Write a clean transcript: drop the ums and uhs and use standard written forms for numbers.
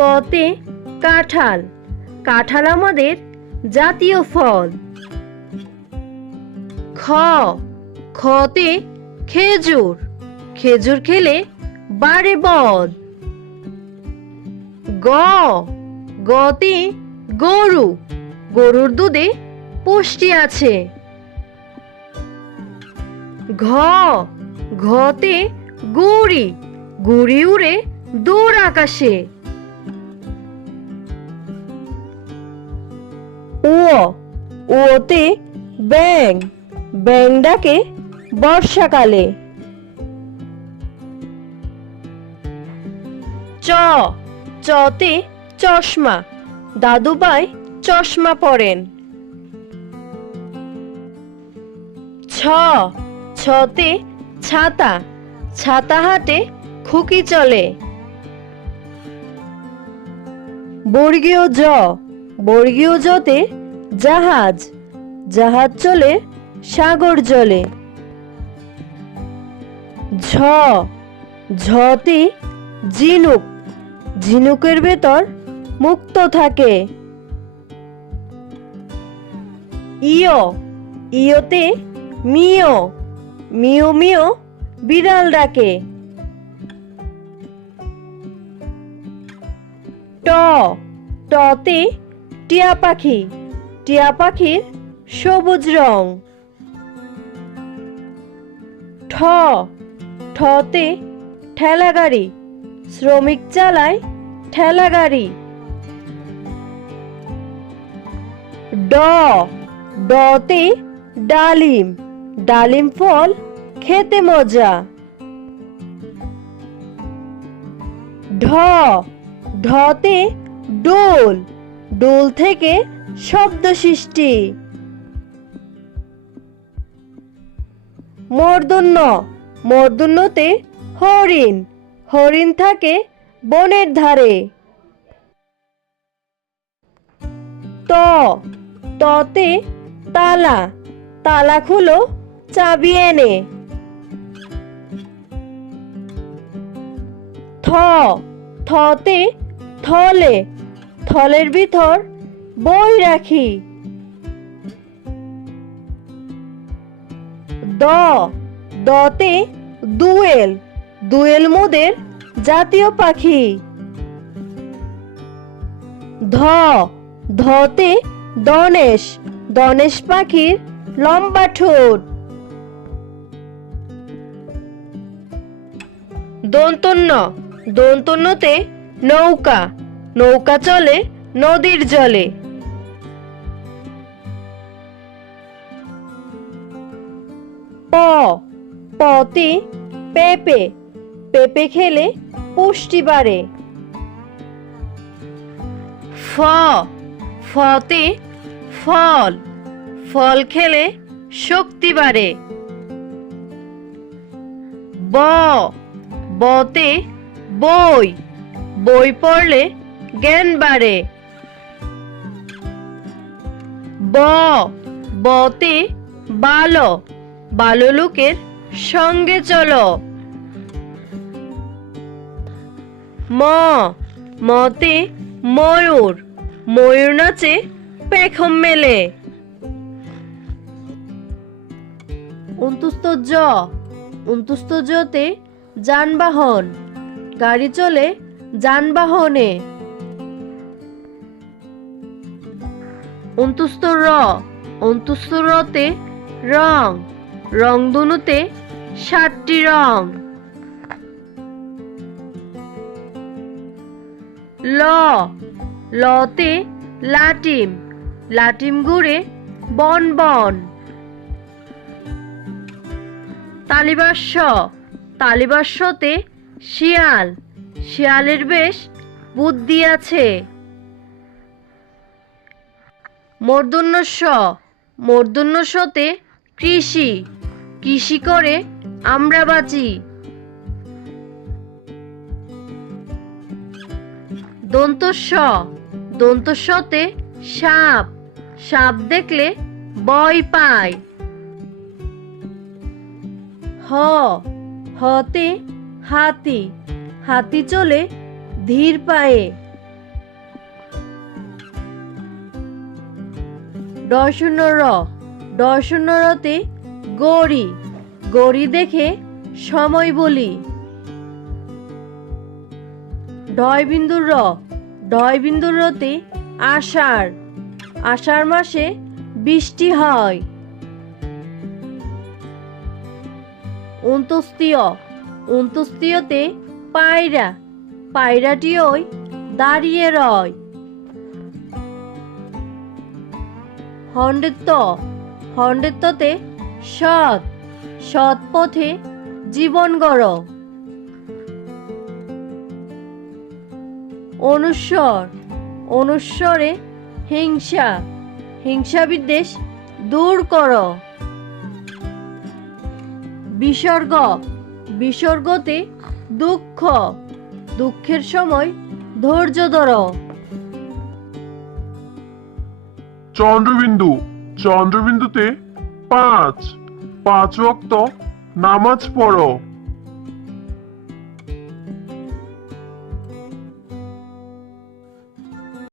কতে কাঁঠাল, কাঁঠাল আমাদের জাতীয় ফল। খতে খেজুর, খেজুর খেলে বাড়ে বল। গতে গরু, গরুর দুধে পুষ্টি আছে। ঘতে গুড়ি, গুড়ি উড়ে দূর আকাশে। ওতে ব্যাঙ, ব্যাঙ ডাকে বর্ষাকালে। চতে চশমা, দাদুভাই চশমা পরেন। ছতে ছাতা, ছাতা হাটে খুকি চলে। বর্গীয় জ, বর্গীয় জতে জাহাজ, জাহাজ চলে সাগর জলে। ঝতে ঝিনুক, ঝিনুকের ভেতর মুক্ত থাকে। ইয়তে মিও, মিও মিও বিড়াল ডাকে। টতে টিয়া পাখি, টিয়া পাখির সবুজ রং। ঠতে ঠেলা গাড়ি, শ্রমিক চালায় ঠেলা গাড়ি। ডতে ডালিম, ডালিম ফল খেতে মজা। ঢতে ডোল, ডোল থেকে শব্দ সৃষ্টি। মূর্ধন্য, মূর্ধন্যতে হরিণ, হরিণ থাকে বনের ধারে। ততে তালা, তালা খুলো চাবি এনে। থতে থলে, থলের ভিতর বই রাখি। দতে দুয়েল, দুয়েল মোদের জাতীয় পাখি। ধতে ধনেশ, ধনেশ পাখির লম্বা ঠোঁট। দন্তন্য, দন্তন্যতে নৌকা, নৌকা চলে নদীর জলে। পতে পেঁপে, পেঁপে খেলে পুষ্টি বাড়ে। ফতে ফল, ফল খেলে শক্তি বাড়ে। বতে বই, বই পড়লে জ্ঞান বাড়ে। বতে বালো, বালো লোকের সঙ্গে চলো। মতে ময়ূর, ময়ূর নাচে পেখম মেলে। অন্তুস্থ জতে যানবাহন, গাড়ি চলে যানবাহনে। অন্তুস্থ রতে রং, রং ধনুতে 7টি রং। লতে লাটিম, লাটিম ঘুরে বন বন। তালিবাস্য, তালিবাস্যতে শিয়াল, শিয়ালের বেশ বুদ্ধি আছে। মূর্ধন্যস্বতে কৃষি, কৃষি করে আমরা বাঁচি। দন্তস্বতে সাপ, সাপ দেখলে ভয় পায়। হতে হাতি, হাতি চলে ধীর পায়ে। ড শূন্য র, তে গড়ি, গড়ি দেখে সময় বলি। ঢ বিন্দুর তে আষাঢ়, আষাঢ় মাসে বৃষ্টি হয়। তে পায়রা, পায়রাটি ওই দাঁড়িয়ে রয়। তে সৎ, সৎ পথে জীবন গড়। অনুস্বরে হিংসা, হিংসা বিদ্বেষ দূর কর। বিসর্গতে দুঃখ, দুঃখের সময় ধৈর্য ধর। চন্দ্রবিন্দুতে 5 ওয়াক্ত নামাজ পড়ো।